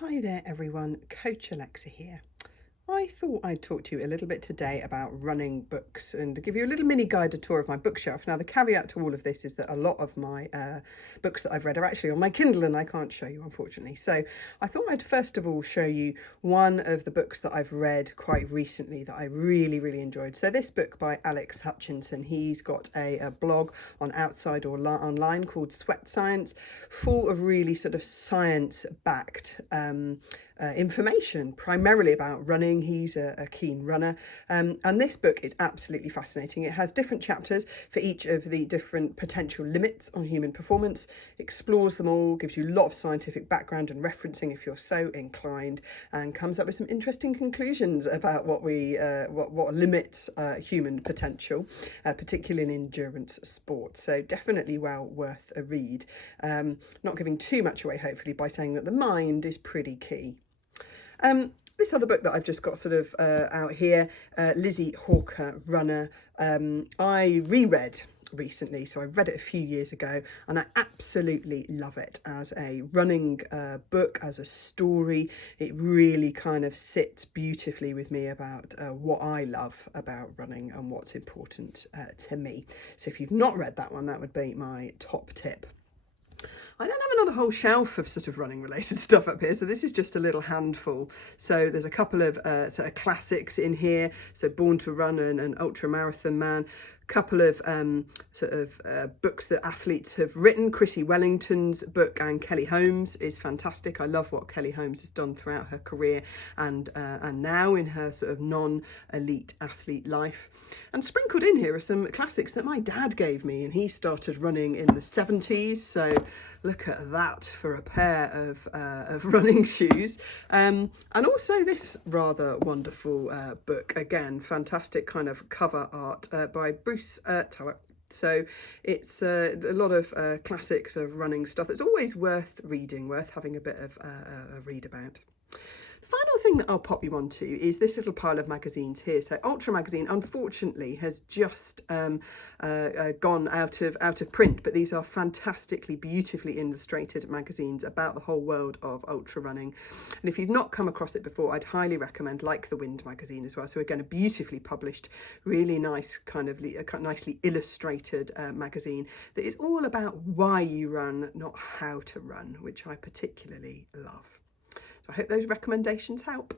Hi there everyone, Coach Alexa here. I thought I'd talk to you a little bit today about running books and give you a little mini guided tour of my bookshelf. Now the caveat to all of this is that a lot of my books that I've read are actually on my Kindle and I can't show you, unfortunately. So I thought I'd first of all show you one of the books that I've read quite recently that I really enjoyed. So this book by Alex Hutchinson, he's got a blog on Outside or Online called Sweat Science, full of really sort of science-backed information, primarily about running. He's a keen runner, and this book is absolutely fascinating. It has different chapters for each of the different potential limits on human performance, explores them all, gives you a lot of scientific background and referencing if you're so inclined, and comes up with some interesting conclusions about what limits human potential, particularly in endurance sport. So definitely well worth a read. Not giving too much away, hopefully, by saying that the mind is pretty key. This other book that I've just got sort of out here, Lizzie Hawker, Runner, I reread recently. So I read it a few years ago and I absolutely love it as a running book, as a story. It really kind of sits beautifully with me about what I love about running and what's important to me. So if you've not read that one, that would be my top tip. I then have another whole shelf of sort of running related stuff up here. So this is just a little handful. So there's a couple of sort of classics in here. So Born to Run and Ultra Marathon Man. Couple of books that athletes have written. Chrissie Wellington's book and Kelly Holmes is fantastic. I love what Kelly Holmes has done throughout her career and now in her sort of non-elite athlete life. And sprinkled in here are some classics that my dad gave me, and he started running in the 70s. So look at that for a pair of running shoes. And also this rather wonderful book, again, fantastic kind of cover art by Bruce Tulloch. So it's a lot of classics of running stuff that's always worth reading, worth having a bit of a read about. The final thing that I'll pop you onto is this little pile of magazines here. So Ultra Magazine, unfortunately, has just gone out of print, but these are fantastically, beautifully illustrated magazines about the whole world of ultra running. And if you've not come across it before, I'd highly recommend Like the Wind magazine as well. So again, a beautifully published, really nice kind of nicely illustrated magazine that is all about why you run, not how to run, which I particularly love. So I hope those recommendations help.